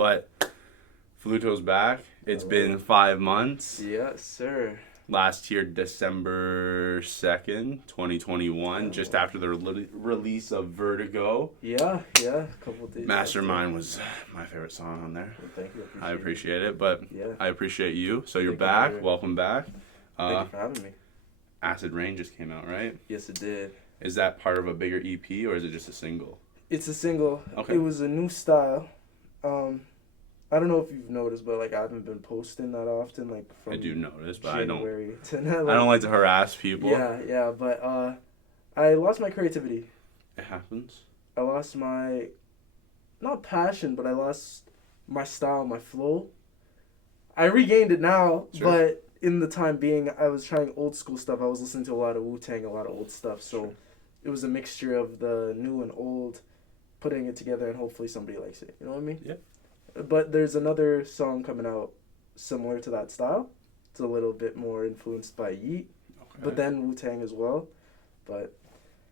But Fluto's back. It's been 5 months. Yes, sir. Last year, December 2nd, 2021, just after the release of Vertigo. Yeah, a couple days. Mastermind was my favorite song on there. Well, thank you. I appreciate it, but Yeah. I appreciate you. So you're Thank you back. for- Welcome back. Thank you for having me. Acid Rain just came out, right? Yes, it did. Is that part of a bigger EP or is it just a single? It's a single. Okay. It was a new style. I don't know if you've noticed, but like I haven't been posting that often. Like from I do notice, but January to now. I don't like to harass people. Yeah, but I lost my creativity. It happens. I lost my, not passion, but I lost my style, my flow. I regained it now, Sure. but in the time being, I was trying old school stuff. I was listening to a lot of Wu-Tang, a lot of old stuff. So Sure. it was a mixture of the new and old, putting it together, and hopefully somebody likes it. You know what I mean? Yeah. But there's another song coming out similar to that style. It's a little bit more influenced by Yeet, Okay. but then Wu-Tang as well. But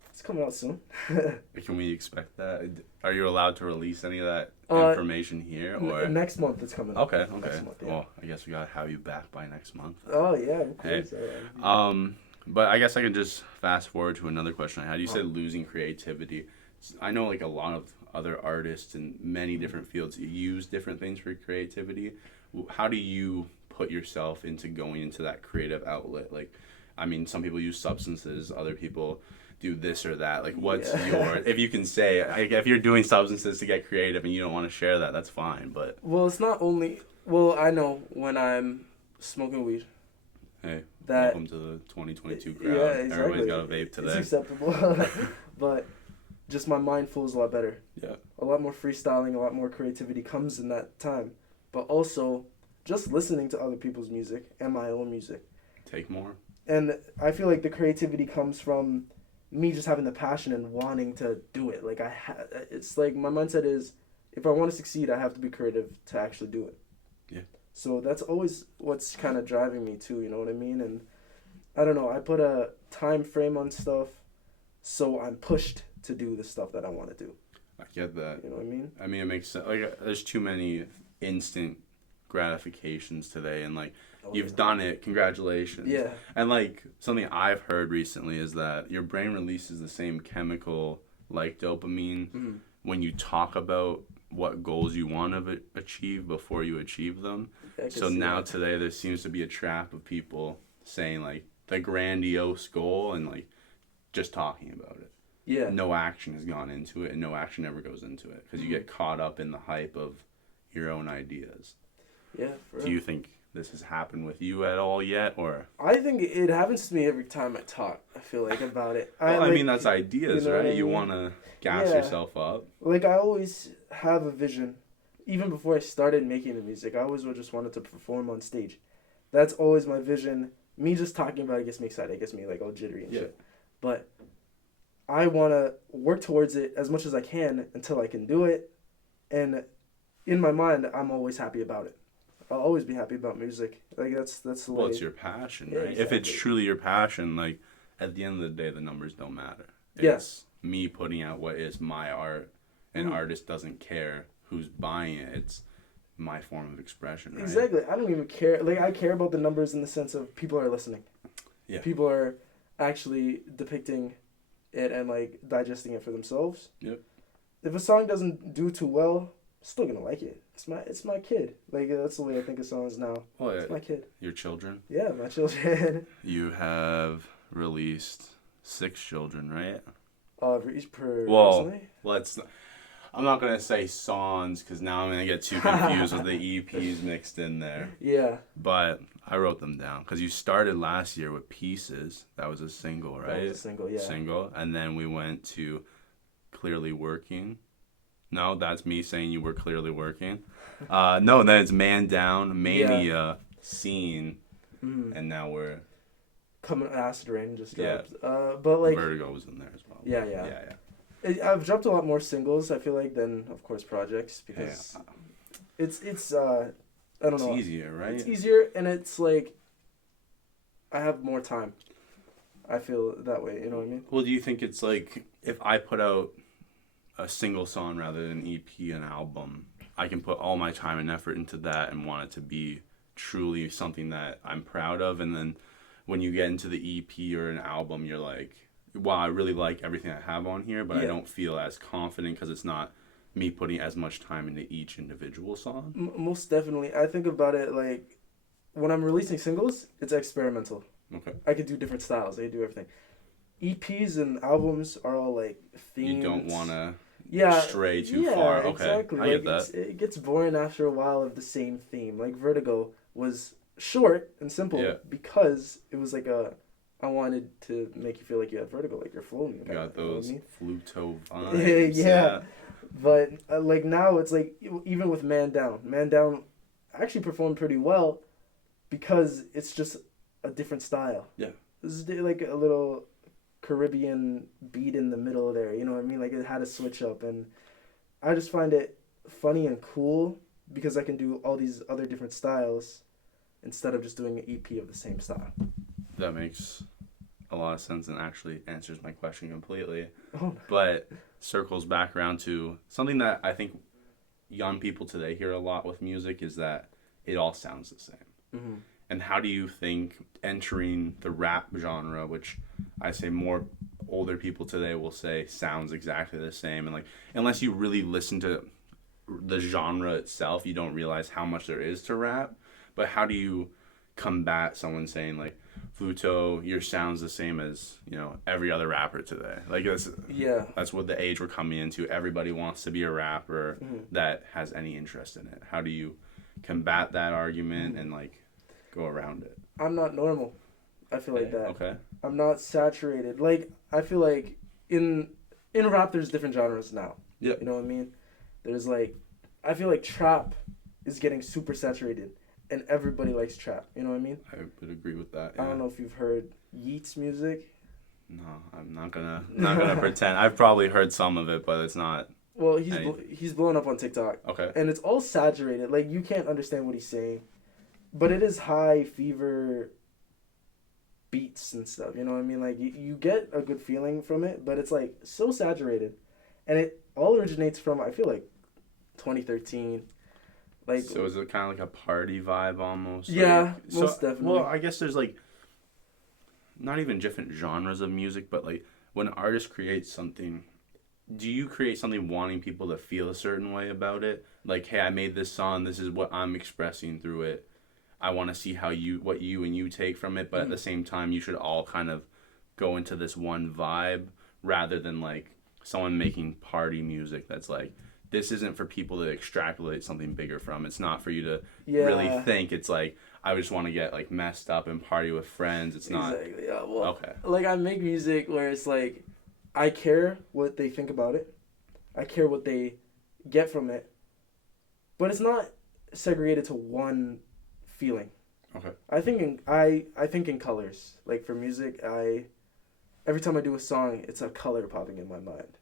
it's coming out soon. Can we expect that? Are you allowed to release any of that Uh, information here? Or Next month it's coming out. okay. Next month, yeah. Well, I guess we gotta have you back by next month. Oh yeah, of Hey. course. Yeah. But I guess I can just fast forward to another question I had. You said losing creativity. I know like a lot of other artists in many different fields use different things for creativity. How do you put yourself into going into that creative outlet? Like, I mean, some people use substances, other people do this or that. Like, what's your, if you can say, like, if you're doing substances to get creative and you don't want to share that, that's fine. But Well, it's not only. Well, I know when I'm smoking weed. hey, That welcome to the 2022 crowd. Yeah, exactly. Everybody's got a vape today. It's acceptable, but just my mind flows a lot better. Yeah. A lot more freestyling, a lot more creativity comes in that time. But also, just listening to other people's music and my own music. Take more. And I feel like the creativity comes from me just having the passion and wanting to do it. Like it's like my mindset is, if I want to succeed, I have to be creative to actually do it. Yeah. So that's always what's kind of driving me too. You know what I mean? And I don't know. I put a time frame on stuff, so I'm pushed to do the stuff that I want to do. I get that. You know what I mean? I mean, it makes sense. Like, there's too many instant gratifications today, and like, you've done it. Congratulations. Yeah. And like, something I've heard recently is that your brain releases the same chemical like dopamine when you talk about what goals you want to achieve before you achieve them. So now today, there seems to be a trap of people saying like the grandiose goal and like just talking about it. Yeah. No action has gone into it, and no action ever goes into it because you get caught up in the hype of your own ideas. Yeah. Do you think this has happened with you at all yet, or? I think it happens to me every time I talk. I feel like about it. Well, I mean, that's ideas, you know right? what I You mean? want to gas Yeah. yourself up. Like I always have a vision. Even before I started making the music, I always just wanted to perform on stage. That's always my vision. Me just talking about it gets me excited. It gets me like all jittery and shit. But I want to work towards it as much as I can until I can do it. And in my mind, I'm always happy about it. I'll always be happy about music. Like that's the way. Well, it's your passion, Yeah, right? If it's exactly. truly your passion, like at the end of the day, the numbers don't matter. Yes. It's me putting out what is my art. An artist doesn't care who's buying it. It's my form of expression, right? Exactly. I don't even care. Like I care about the numbers in the sense of people are listening. Yeah. People are actually depicting it and like digesting it for themselves. Yep. If a song doesn't do too well, I'm still gonna like it. It's my kid. Like that's the way I think of songs now. Well, It's my kid. your children. Yeah, my children. You have released 6 children, right? Each per Well, personally? I'm not gonna say songs because now I'm gonna get too confused with the EPs mixed in there. Yeah. But I wrote them down because you started last year with Pieces. That was a single, right? That was a single, yeah. Single, and then we went to Clearly Working. No, that's me saying you were clearly working. No, then it's Man Down, Mania, Scene, and now we're Coming Acid Rain just Yeah. dropped. But like Vertigo was in there as well. Yeah. I've dropped a lot more singles, I feel like, than of course projects because it's I don't It's know. easier, right? It's easier and it's like I have more time. I feel that way, you know what I mean? Well, do you think it's like if I put out a single song rather than EP, an album, I can put all my time and effort into that and want it to be truly something that I'm proud of. And then when you get into the EP or an album, you're like, wow, I really like everything I have on here, but I don't feel as confident because it's not me putting as much time into each individual song. Most definitely. I think about it like when I'm releasing singles, it's experimental. Okay. I could do different styles. I could do everything. EPs and albums are all like themed. You don't want to yeah, stray too far. Okay, exactly. I Like, get that. It gets boring after a while of the same theme. Like Vertigo was short and simple because it was like I wanted to make you feel like you had vertigo, like you're floating. You got those Fluto yeah. vibes. Yeah. But like now it's like even with Man Down actually performed pretty well because it's just a different style. Yeah. This is like a little Caribbean beat in the middle there, you know what I mean? Like it had a switch up, and I just find it funny and cool because I can do all these other different styles instead of just doing an EP of the same style. That makes a lot of sense and actually answers my question completely. Oh. But circles back around to something that I think young people today hear a lot with music is that it all sounds the same. Mm-hmm. And how do you think entering the rap genre, which I say more older people today will say sounds exactly the same, and like unless you really listen to the genre itself, you don't realize how much there is to rap. But how do you combat someone saying like, Fluto, your sound's the same as, you know, every other rapper today? Like that's what the age we're coming into. Everybody wants to be a rapper that has any interest in it. How do you combat that argument and like go around it? I'm not normal. I feel like that. Okay. I'm not saturated. Like I feel like in rap there's different genres now. Yeah. You know what I mean? There's like I feel like trap is getting super saturated and everybody likes trap. You know what I mean? I would agree with that. Yeah. I don't know if you've heard Yeat's music. No, I'm not gonna pretend. I've probably heard some of it, but it's not. Well, he's blowing up on TikTok. Okay. And it's all saturated. Like you can't understand what he's saying, but it is high fever beats and stuff. You know what I mean? Like you get a good feeling from it, but it's like so saturated, and it all originates from I feel like 2013. Like, so is it kind of like a party vibe almost? Yeah, like, most definitely. Well, I guess there's like not even different genres of music, but like when an artist creates something, do you create something wanting people to feel a certain way about it? Like, hey, I made this song. This is what I'm expressing through it. I want to see what you take from it, but at the same time, you should all kind of go into this one vibe rather than like someone making party music that's like, this isn't for people to extrapolate something bigger from. It's not for you to really think. It's like, I just want to get like messed up and party with friends. It's not. Exactly. Yeah, well, okay. Like I make music where it's like, I care what they think about it. I care what they get from it. But it's not segregated to one feeling. Okay. I think in colors. Like for music, every time I do a song, it's a color popping in my mind.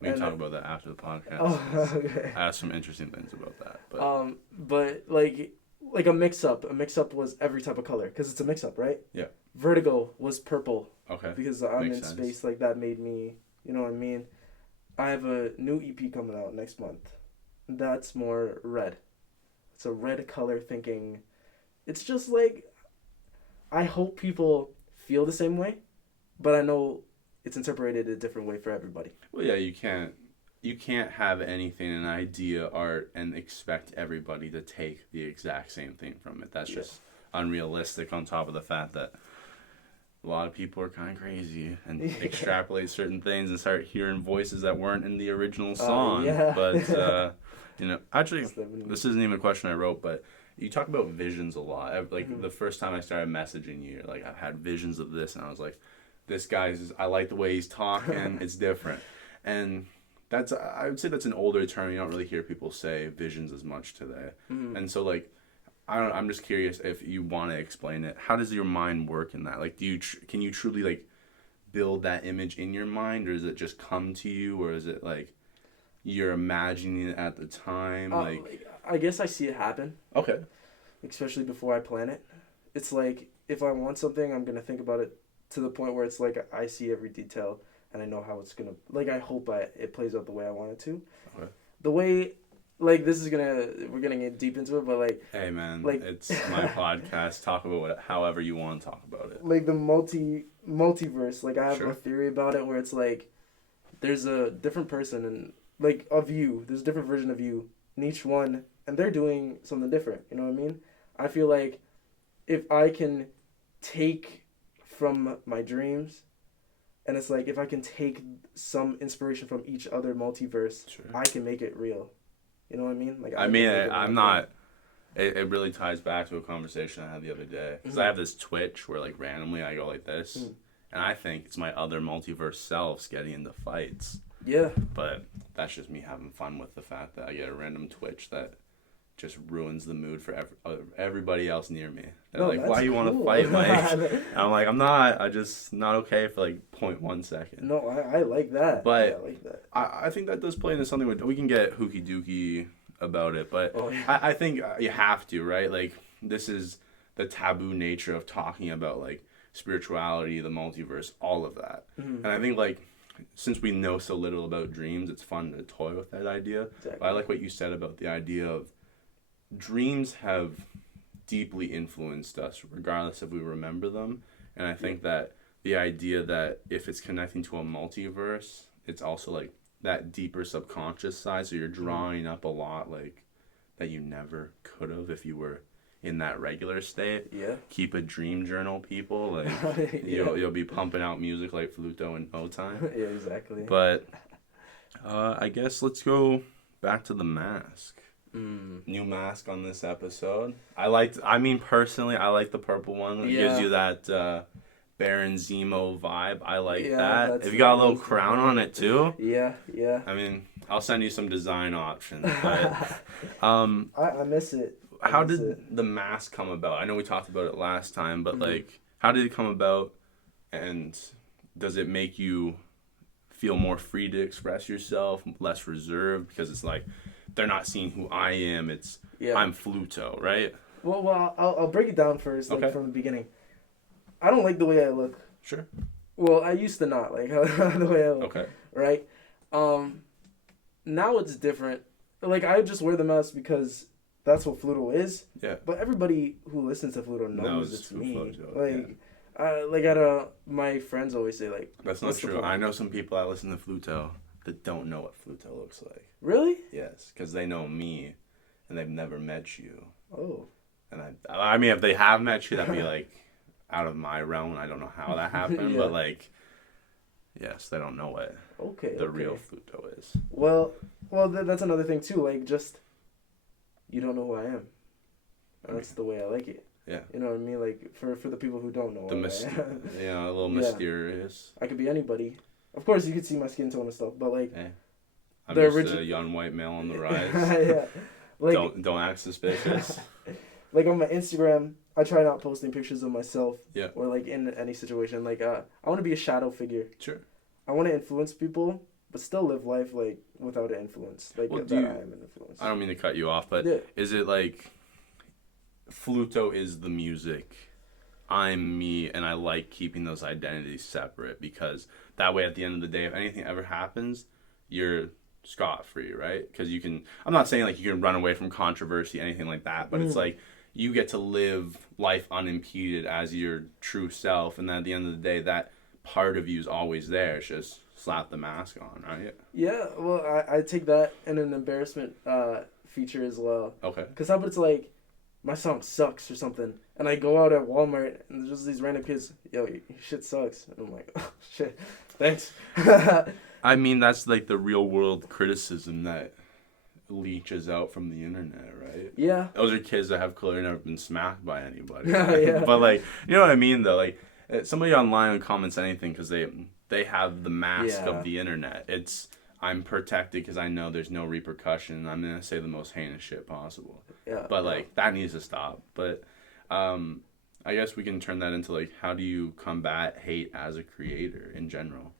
We can talk about that after the podcast. Oh, okay. I have some interesting things about that. But like a mix-up. A mix-up was every type of color because it's a mix-up, right? Yeah. Vertigo was purple. Okay. Because I'm Makes in sense. space. Like that made me, you know what I mean? I have a new EP coming out next month. That's more red. It's a red color thinking. It's just like, I hope people feel the same way, but I know it's interpreted a different way for everybody. Well, yeah, you can't have anything, an idea, art, and expect everybody to take the exact same thing from it. That's just unrealistic, on top of the fact that a lot of people are kind of crazy and extrapolate certain things and start hearing voices that weren't in the original song. But, you know, actually, this isn't even a question I wrote, but you talk about visions a lot. Like, the first time I started messaging you, like, I've had visions of this, and I was like, this guy's, I like the way he's talking, it's different. And I would say that's an older term. You don't really hear people say visions as much today. And so, like, I'm just curious if you want to explain it. How does your mind work in that? Like, can you truly, like, build that image in your mind, or does it just come to you, or is it, like, you're imagining it at the time? I guess I see it happen. Okay. Especially before I plan it. It's like, if I want something, I'm going to think about it to the point where it's like I see every detail and I know how it's going to, like, I hope it plays out the way I want it to. Okay. The way, like this is we're gonna get deep into it, but like Hey man, like it's my podcast. Talk about it however you want to talk about it. like the multiverse. Like I have Sure. a theory about it where it's like there's a different person and like of you. There's a different version of you in each one, and they're doing something different. You know what I mean? I feel like if I can take from my dreams, and it's like if I can take some inspiration from each other multiverse, Sure. I can make it real. You know what I mean? Like I can mean, make it I'm real. not. It really ties back to a conversation I had the other day. Because I Mhm. have this twitch where, like, randomly I go like this. And I think it's my other multiverse selves getting into fights. Yeah. But that's just me having fun with the fact that I get a random twitch that just ruins the mood for everybody else near me. They're No, like, that's why you want to cool. fight, Mike? And I'm like, I'm not. I just not okay for like 0.1 second. No, I like that. But yeah, I like that. I think that does play into something we can get hooky dooky about it, but Oh, yeah. I think you have to, right? Like, this is the taboo nature of talking about, like, spirituality, the multiverse, all of that. Mm-hmm. And I think, like, since we know so little about dreams, it's fun to toy with that idea. Exactly. But I like what you said about the idea of dreams have deeply influenced us, regardless if we remember them. And I think that the idea that if it's connecting to a multiverse, it's also, like, that deeper subconscious side, so you're drawing up a lot like that you never could have if you were in that regular state. Yeah. Keep a dream journal, people. Like Yeah. you'll be pumping out music like Fluto in no time. Yeah, exactly. But I guess let's go back to the mask. New mask on this episode. Personally, I like the purple one. It gives you that Baron Zemo vibe. I like that. If you got a little crown on it too. Yeah. I mean, I'll send you some design options. But I miss it. how did the mask come about? I know we talked about it last time, but like, how did it come about? And does it make you feel more free to express yourself, less reserved? Because it's like, they're not seeing who I am. It's I'm Fluto, right? Well, I'll break it down first, like from the beginning. I don't like the way I look. Sure. Well, I used to not like the way I look. Okay. Right. Now it's different. Like I just wear the mask because that's what Fluto is. Yeah. But everybody who listens to Fluto knows it's who me. Fluto, My friends always say like. That's not true. I know some people that listen to Fluto that don't know what Fluto looks like. Really? Yes, because they know me, and they've never met you. Oh. And I mean, if they have met you, that'd be like out of my realm. I don't know how that happened, but like, yes, they don't know what the real Fluto is. Well, that's another thing too. Like, just you don't know who I am. That's the way I like it. Yeah. You know what I mean? Like for the people who don't know. A little mysterious. I could be anybody. Of course, you could see my skin tone and stuff, but like. I'm just a young white male on the rise. Yeah. Like, don't act suspicious. Like on my Instagram, I try not posting pictures of myself. Yeah. Or like in any situation. Like I want to be a shadow figure. Sure. I want to influence people, but still live life like without an influence. Like I am an influence. I don't mean to cut you off, but is it like Fluto is the music, I'm me, and I like keeping those identities separate because that way at the end of the day, if anything ever happens, you're scot-free, right? Because you can, I'm not saying like you can run away from controversy, anything like that, but it's like you get to live life unimpeded as your true self, and then at the end of the day, that part of you is always there. It's just slap the mask on, right? Yeah, well, I take that in an embarrassment feature as well. Okay. Because how about it's like, my song sucks or something, and I go out at Walmart, and there's just these random kids, yo, your shit sucks. And I'm like, oh, shit, thanks. I mean, that's like the real world criticism that leeches out from the internet, right? Yeah. Those are kids that have clearly never been smacked by anybody. Yeah. But like, you know what I mean though? Like, somebody online comments anything because they have the mask of the internet. It's, I'm protected because I know there's no repercussion. I'm going to say the most heinous shit possible. Yeah. But like, that needs to stop. But I guess we can turn that into like, how do you combat hate as a creator in general?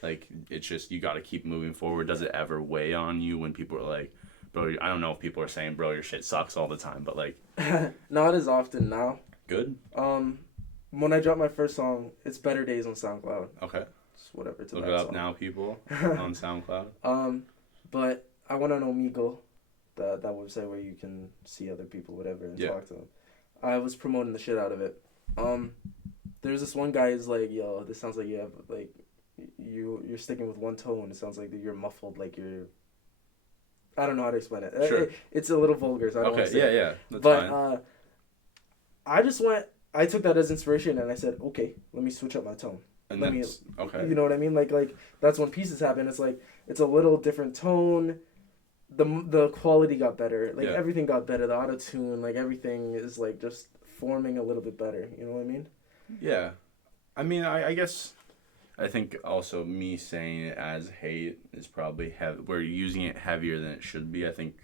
Like, it's just, you got to keep moving forward. Does it ever weigh on you when people are like, bro, I don't know if people are saying, bro, your shit sucks all the time, but like. Not as often now. Good. When I dropped my first song, it's Better Days on SoundCloud. Okay. It's whatever. Look it up now, people, on SoundCloud. But I went on Omegle, that website where you can see other people, whatever, and Yeah. talk to them. I was promoting the shit out of it. There's this one guy who's like, yo, this sounds like you have like you're sticking with one tone. It sounds like that you're muffled, like you're. I don't know how to explain it. Sure. It's a little vulgar, so I don't want to say Okay. it. Yeah. That's But fine. I took that as inspiration, and I said, okay, let me switch up my tone. And let me- that's okay. You know what I mean? Like that's when pieces happen. It's like it's a little different tone. The quality got better. Like Yeah. everything got better. The auto tune, like everything is like just forming a little bit better. You know what I mean? Yeah. I mean, I guess I think also me saying it as hate is probably we're using it heavier than it should be. I think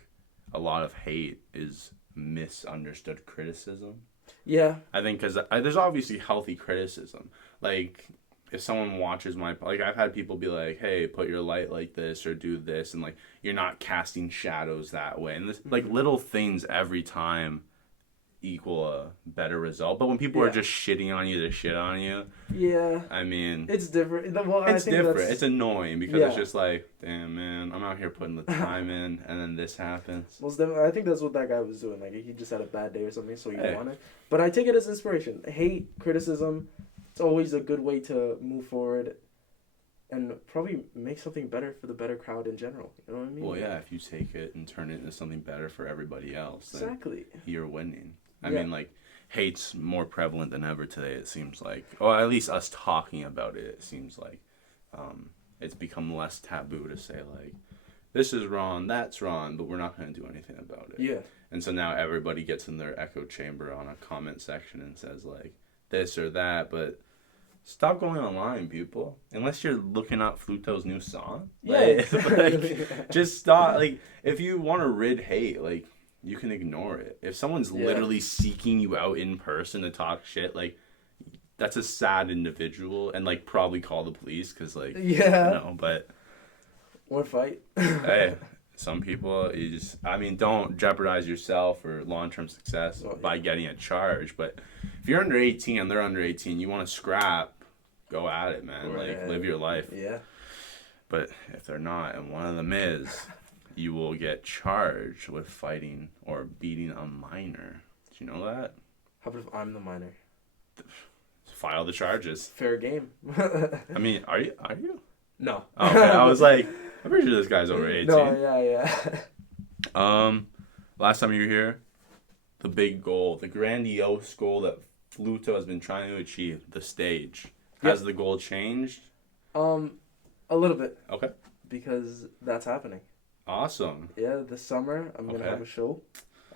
a lot of hate is misunderstood criticism. Yeah. I think because there's obviously healthy criticism. Like, if someone watches like, I've had people be like, hey, put your light like this or do this. And, like, you're not casting shadows that way. And, like, little things every time equal a better result. But when people are just shitting on you to shit on you, Yeah. I mean, It's different. Well, I it's think different. that's- It's annoying because Yeah. it's just like, damn, man, I'm out here putting the time in, and then this happens. Most definitely, I think that's what that guy was doing. Like he just had a bad day or something, so he Hey. wanted. But I take it as inspiration. Hate, criticism, it's always a good way to move forward, and probably make something better for the better crowd in general. You know what I mean? Well, yeah, if you take it and turn it into something better for everybody else, then Exactly. you're winning. I Yeah. mean, like, hate's more prevalent than ever today, it seems like. Or at least us talking about it, it seems like. It's become less taboo to say, like, this is wrong, that's wrong, but we're not going to do anything about it. Yeah. And so now everybody gets in their echo chamber on a comment section and says, like, this or that, but stop going online, people. Unless you're looking up Fluto's new song. Yeah. Like, Exactly. just stop. Like, if you want to rid hate, like, you can ignore it. If someone's Yeah. literally seeking you out in person to talk shit, like, that's a sad individual, and, like, probably call the police, because, like, Yeah. you know, but, Or fight. hey, some people, don't jeopardize yourself or long-term success by getting a charge, but if you're under 18 and they're under 18, you want to scrap, go at it, man. Like, live your life. Yeah. But if they're not, and one of them is, you will get charged with fighting or beating a minor. Do you know that? How about if I'm the minor? File the charges. Fair game. I mean, are you? No. Oh, okay. I was like, I'm pretty sure this guy's over 18. No, yeah. Last time you were here, the big goal, the grandiose goal that Fluto has been trying to achieve, the stage. Has the goal changed? A little bit. Okay. Because that's happening. Awesome. Yeah, this summer I'm gonna have a show.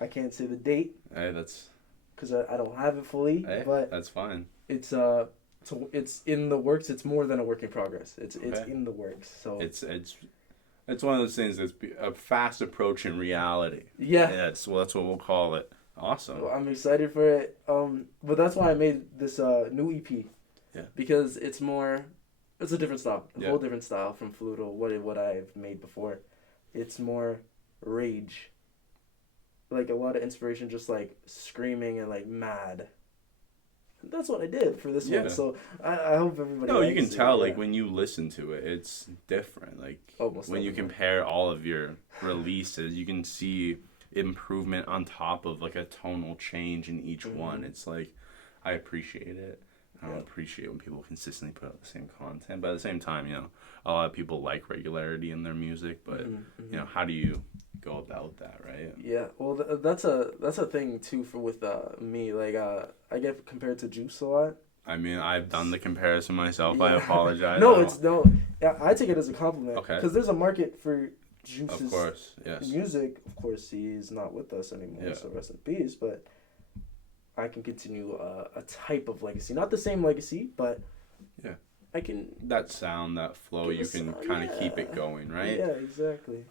I can't say the date Hey, that's. because I don't have it fully, but that's fine. it's in the works. It's more than a work in progress. It's in the works. So It's one of those things that's a fast approaching reality. yeah. That's what we'll call it. Awesome. So I'm excited for it. But that's why I made this new EP. Yeah. Because it's a different style, a Yeah. whole different style from Fluto. What I've made before. It's more rage. Like a lot of inspiration, just like screaming and like mad. That's what I did for this one. So I hope everybody. No, you can likes it. tell Yeah. like when you listen to it, it's different. Like Almost when you definitely. compare all of your releases, you can see improvement on top of like a tonal change in each one. It's like I appreciate it. I don't appreciate when people consistently put out the same content, but at the same time, you know, a lot of people like regularity in their music. But you know, how do you go about that, right? Yeah, well, that's a thing too with me. Like I get compared to Juice a lot. I mean, I've done the comparison myself. I apologize. No. Yeah, I take it as a compliment. Okay. Because there's a market for Juice's Of course, yes. music. Of course, he's not with us anymore, so rest in peace. But I can continue a type of legacy, not the same legacy, but I can. That sound, that flow, you can kind of keep it going, right? Yeah, exactly.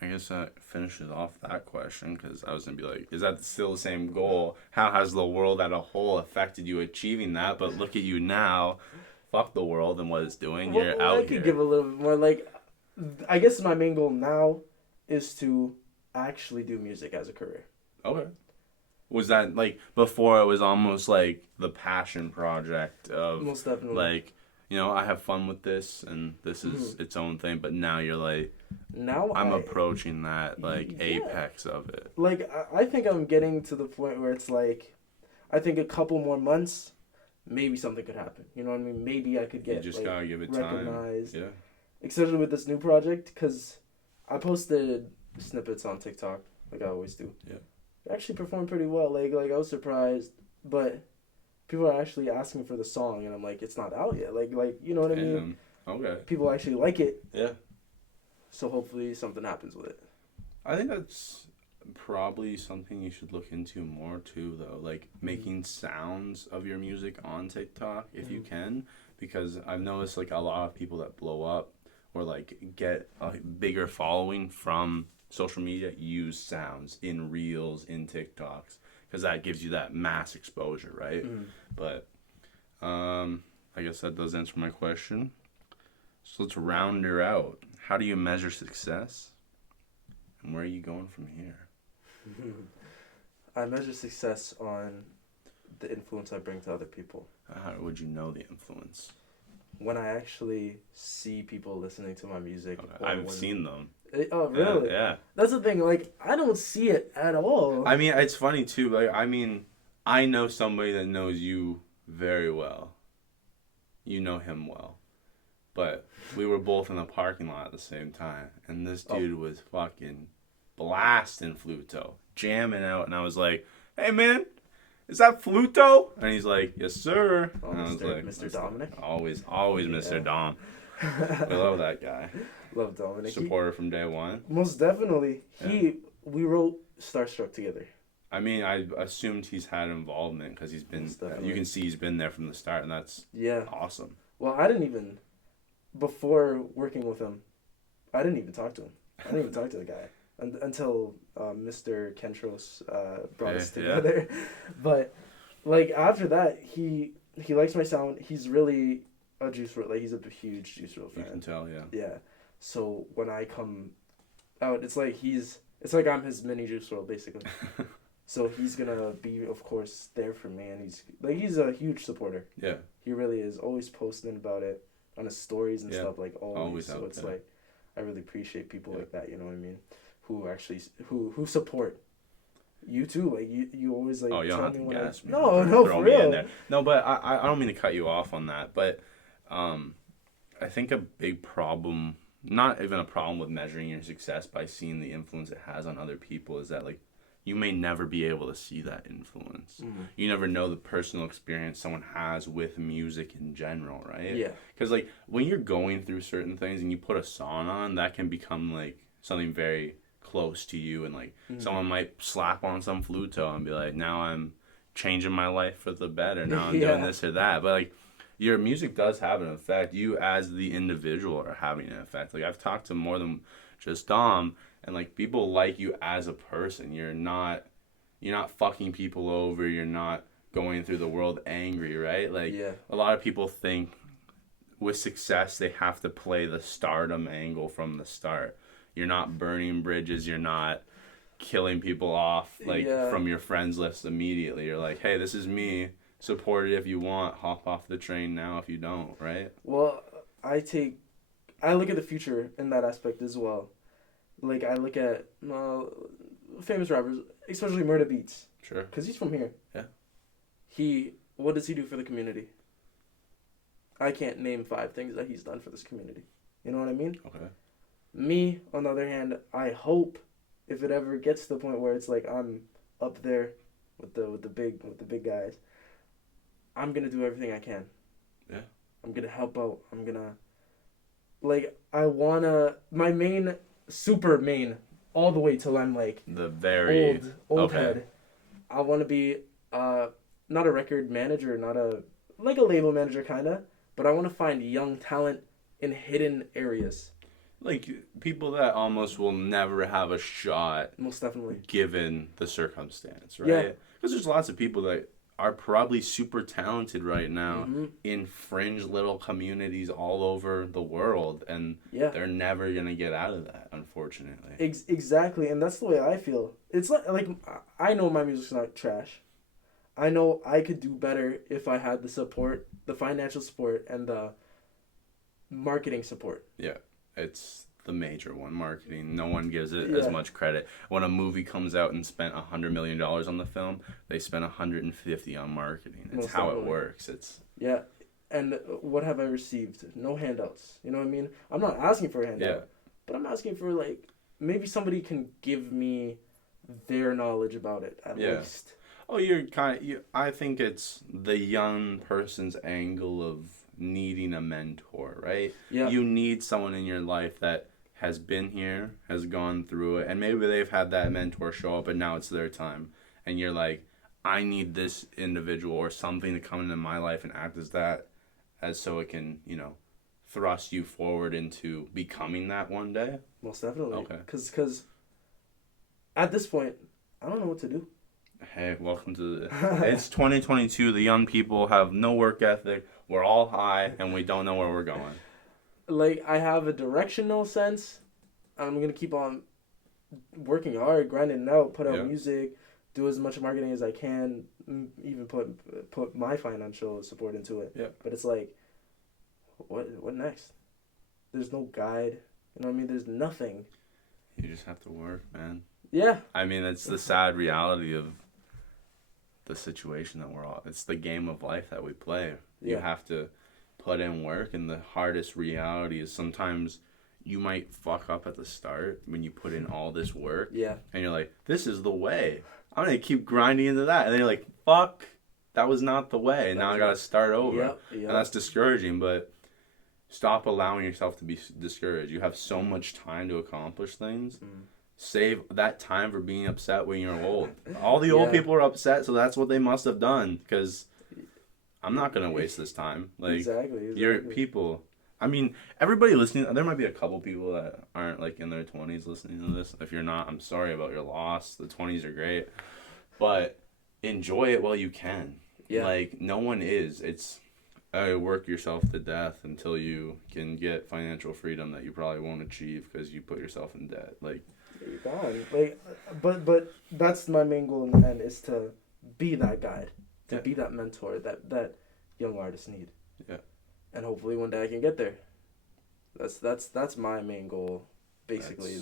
I guess that finishes off that question because I was gonna be like, is that still the same goal? How has the world as a whole affected you achieving that? But look at you now. Fuck the world and what it's doing. You're out I here. could give a little bit more. Like, I guess my main goal now is to actually do music as a career. Okay. Was that like before? It was almost like the passion project of Most definitely. like I have fun with this, and this is its own thing. But now you're like, Now I'm approaching that like yeah. apex of it. Like I think I'm getting to the point where it's like, I think a couple more months, maybe something could happen. You know what I mean? Maybe I could You get just like, gotta give it recognized. time. Yeah. Especially with this new project, because I posted snippets on TikTok like I always do. Yeah. It actually performed pretty well. Like I was surprised, but people are actually asking for the song, and I'm like, it's not out yet. Like you know what I mean? Okay. People actually like it. Yeah. So hopefully something happens with it. I think that's probably something you should look into more too, though. Like making sounds of your music on TikTok if you can, because I've noticed like a lot of people that blow up or like get a bigger following from social media use sounds in reels, in TikToks, because that gives you that mass exposure, right? But I guess that does answer my question. So let's round her out. How do you measure success? And where are you going from here? I measure success on the influence I bring to other people. How would you know the influence? When I actually see people listening to my music. Okay. I've seen them. Oh, really? Yeah. That's the thing. Like, I don't see it at all. I mean, it's funny, too. Like, I mean, I know somebody that knows you very well. You know him well. But we were both in the parking lot at the same time. And this dude was fucking blasting Fluto. Jamming out. And I was like, hey, man, is that Fluto? And he's like, yes, sir. Oh, and I was like, Mr. Dominic? Always Mr. Dom. We love that guy. Love Dominic. Supporter from day one. Most definitely. We wrote Starstruck together. I mean, I assumed he's had involvement because he's been. You can see he's been there from the start, and that's awesome. Well, I didn't even, before working with him, I didn't even talk to him. I didn't even talk to the guy until Mr. Kentros brought us together. But like after that, he likes my sound. He's really a Juice WRLD. Like he's a huge Juice WRLD fan. You can tell, yeah. Yeah. So when I come out, it's like I'm his mini Juice WRLD basically. So he's gonna be, of course, there for me, and he's a huge supporter. Yeah. He really is. Always posting about it on his stories and stuff, like always. So it's like, I really appreciate people like that. You know what I mean? Who actually who support you too. Like you always like. Oh, you don't have tell to me gas me. No, for real. No, but I don't mean to cut you off on that, but I think a big problem, not even a problem with measuring your success by seeing the influence it has on other people, is that like you may never be able to see that influence. You never know the personal experience someone has with music in general, right? Yeah. Because like when you're going through certain things and you put a song on, that can become like something very close to you, and like someone might slap on some Fluto and be like, now I'm changing my life for the better. Now I'm doing this or that. But like your music does have an effect. You as the individual are having an effect. Like I've talked to more than just Dom, and like people like you as a person. You're not fucking people over. You're not going through the world angry, right? Like a lot of people think with success they have to play the stardom angle from the start. You're not burning bridges. You're not killing people off from your friends list immediately. You're like, hey, this is me. Support it if you want. Hop off the train now if you don't, right? Well, I look at the future in that aspect as well. Like, I look at famous rappers, especially Murda Beats. Sure. Because he's from here. Yeah. What does he do for the community? I can't name 5 things that he's done for this community. You know what I mean? Okay. Me, on the other hand, I hope if it ever gets to the point where it's like I'm up there with the big guys, I'm gonna do everything I can. Yeah. I'm gonna help out. I'm gonna my main super main all the way till I'm like the very old head. I want to be not a record manager, not a label manager kinda, but I want to find young talent in hidden areas. Like people that almost will never have a shot. Most definitely. Given the circumstance, right? Yeah. Because there's lots of people that are probably super talented right now in fringe little communities all over the world, and they're never gonna get out of that, unfortunately. Exactly, and that's the way I feel. It's like I know my music's not trash. I know I could do better if I had the support, the financial support, and the marketing support. Yeah, it's the major one, marketing. No one gives it Yeah. as much credit. When a movie comes out and spent $100 million on the film, they spent 150 on marketing. It's Most how it definitely. works. It's Yeah. And what have I received? No handouts. You know what I mean? I'm not asking for a handout, yeah, but I'm asking for like maybe somebody can give me their knowledge about it at Yeah. least. Oh, I think it's the young person's angle of needing a mentor, right? Yeah. You need someone in your life that has been here, has gone through it, and maybe they've had that mentor show up and now it's their time. And you're like, I need this individual or something to come into my life and act as that, as so it can, thrust you forward into becoming that one day. Most definitely. Okay. Cause at this point, I don't know what to do. Hey, welcome to it's 2022. The young people have no work ethic. We're all high, and we don't know where we're going. Like I have a directional sense. I'm gonna keep on working hard, grinding it out, put out Yeah. music, do as much marketing as I can, even put my financial support into it. Yeah. But it's like, what next? There's no guide. You know what I mean? There's nothing. You just have to work, man. Yeah. I mean, it's the sad reality of the situation that we're all. It's the game of life that we play. You Yeah. have to put in work, and the hardest reality is sometimes you might fuck up at the start when you put in all this work, Yeah. and you're like, "This is the way. I'm gonna keep grinding into that," and then you're like, "Fuck, that was not the way," and now I gotta start over, Yep. and that's discouraging. But stop allowing yourself to be discouraged. You have so much time to accomplish things. Save that time for being upset when you're old. All the old Yeah. people are upset, so that's what they must have done. Because I'm not gonna waste this time. Like Exactly. you're people. I mean, everybody listening. There might be a couple people that aren't like in their 20s listening to this. If you're not, I'm sorry about your loss. The 20s are great, but enjoy it while you can. Yeah. Like no one is. It's work yourself to death until you can get financial freedom that you probably won't achieve because you put yourself in debt. Like. You're gone. Like, but that's my main goal in the end is to be that guide, to Yeah. be that mentor that young artists need. Yeah. And hopefully one day I can get there. That's my main goal, basically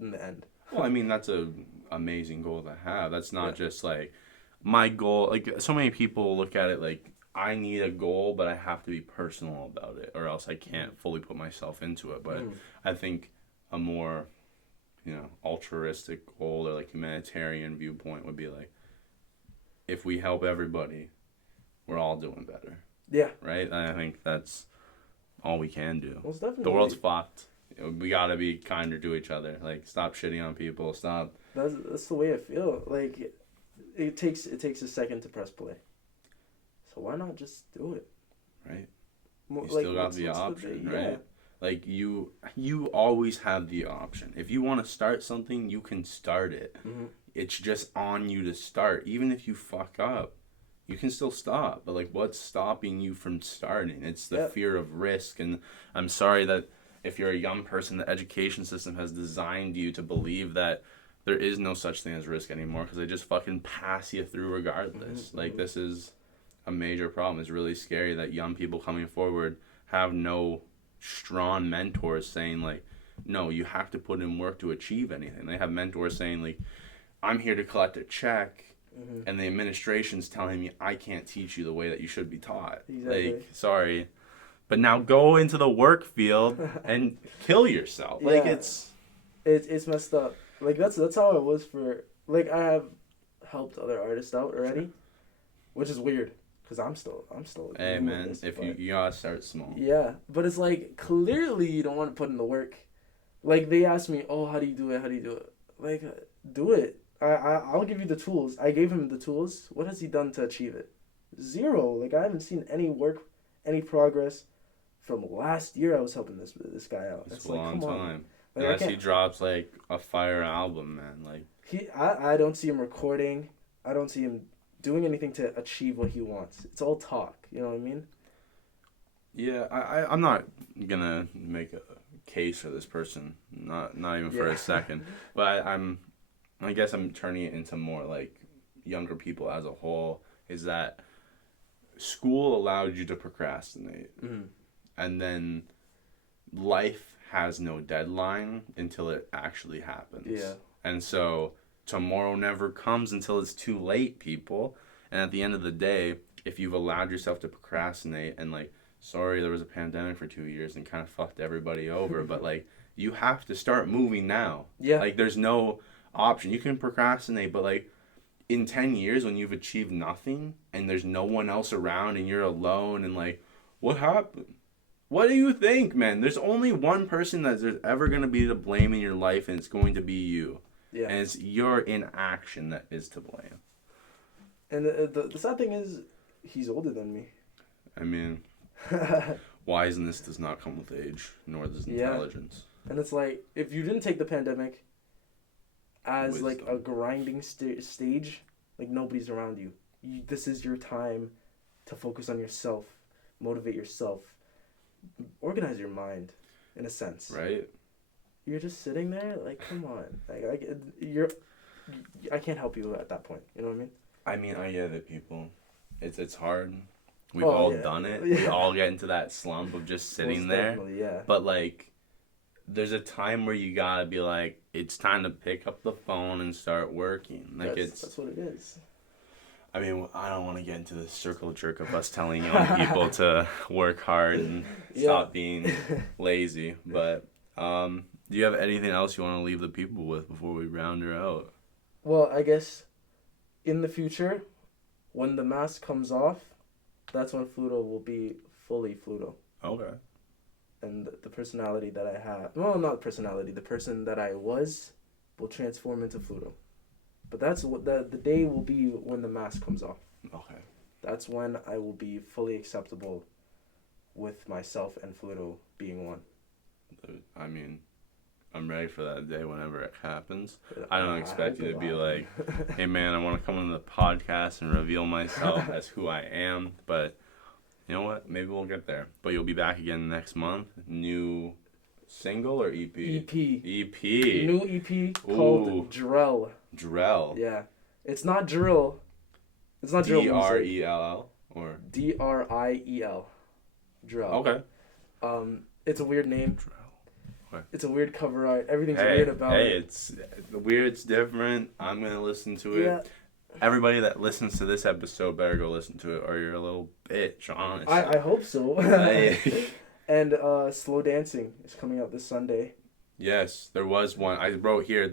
in the end. Well, I mean, that's a amazing goal to have. That's not just like my goal. Like so many people look at it like I need a goal, but I have to be personal about it, or else I can't fully put myself into it. But I think a more altruistic goal or like humanitarian viewpoint would be like, if we help everybody, we're all doing better. Yeah. Right? And I think that's all we can do. Most definitely. The world's fucked. We gotta be kinder to each other. Like, stop shitting on people. Stop. That's the way I feel. Like, it takes a second to press play. So why not just do it? Right. More, You still got the option, right? Yeah. Like you always have the option. If you want to start something, you can start it. Mm-hmm. It's just on you to start. Even if you fuck up, you can still stop. But like, what's stopping you from starting? It's the fear of risk. And I'm sorry that if you're a young person, the education system has designed you to believe that there is no such thing as risk anymore because they just fucking pass you through regardless. Like, this is a major problem. It's really scary that young people coming forward have no strong mentors saying like, no, you have to put in work to achieve anything. They have mentors saying like, I'm here to collect a check, and the administration's telling me I can't teach you the way that you should be taught. Exactly. Like, sorry, but now go into the work field and kill yourself. Like, it's messed up. Like that's how it was for like I have helped other artists out already, which is weird. Cause I'm still. Hey doing man, this, if but you gotta start small. Yeah, but it's like clearly you don't want to put in the work. Like they asked me, "Oh, how do you do it? How do you do it?" Like, do it. I'll give you the tools. I gave him the tools. What has he done to achieve it? Zero. Like I haven't seen any work, any progress from last year. I was helping this guy out. It's a long time. Like, Unless he drops like a fire album, man. Like I don't see him recording. I don't see him doing anything to achieve what he wants. It's all talk. You know what I mean? Yeah, I'm not gonna make a case for this person, not even for a second. But I guess I'm turning it into more like younger people as a whole. Is that school allowed you to procrastinate, and then life has no deadline until it actually happens. Yeah. And so tomorrow never comes until it's too late, people. And at the end of the day, if you've allowed yourself to procrastinate and like, sorry, there was a pandemic for 2 years and kind of fucked everybody over, but like, you have to start moving now. Yeah. Like, there's no option. You can procrastinate, but like, in 10 years when you've achieved nothing and there's no one else around and you're alone and like, what happened? What do you think, man? There's only one person that there's ever going to be to blame in your life, and it's going to be you. Yeah. And it's your inaction that is to blame. And the sad thing is, he's older than me. I mean, wiseness does not come with age, nor does intelligence. And it's like, if you didn't take the pandemic as Wisdom. like a grinding stage, like nobody's around you. This is your time to focus on yourself, motivate yourself, organize your mind, in a sense. Right? You're just sitting there, like, come on, like I can't help you at that point. You know what I mean? I mean, I get it, people. It's hard. We've all done it. Yeah. We all get into that slump of just sitting Most there. definitely, yeah. But like, there's a time where you gotta be like, it's time to pick up the phone and start working. Like That's what it is. I mean, I don't want to get into the circle jerk of us telling young people to work hard and stop being lazy. But do you have anything else you want to leave the people with before we round her out? Well, I guess in the future, when the mask comes off, that's when Fluto will be fully Fluto. Okay. And the personality that I have, well, not personality, the person that I was will transform into Fluto. But that's what the day will be when the mask comes off. Okay. That's when I will be fully acceptable with myself and Fluto being one. I mean, I'm ready for that day whenever it happens. I don't expect you to be like, hey man, I want to come on the podcast and reveal myself as who I am. But you know what? Maybe we'll get there. But you'll be back again next month. New single or EP? EP. EP. New EP called Drell. Drell. Yeah. It's not drill. It's not drill. Drell or Driel. Drell. Okay. It's a weird name. Drell. Okay. It's a weird cover art. Everything's weird about it. Hey, it's weird. It's different. I'm gonna listen to it. Yeah. Everybody that listens to this episode better go listen to it, or you're a little bitch. Honestly. I hope so. Hey. And Slow Dancing is coming out this Sunday. Yes, there was one. I wrote here.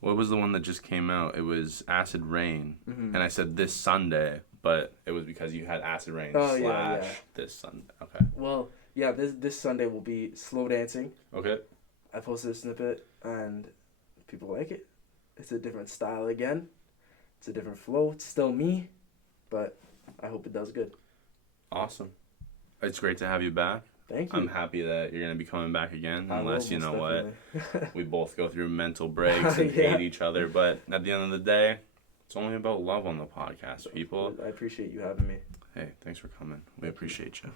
What was the one that just came out? It was Acid Rain, and I said this Sunday, but it was because you had Acid Rain / this Sunday. Okay. Well, yeah, this Sunday will be Slow Dancing. Okay. I posted a snippet, and people like it. It's a different style again. It's a different flow. It's still me, but I hope it does good. Awesome. It's great to have you back. Thank you. I'm happy that you're going to be coming back again, unless, you know what, we both go through mental breaks and hate each other. But at the end of the day, it's only about love on the podcast, people. I appreciate you having me. Hey, thanks for coming. We appreciate you.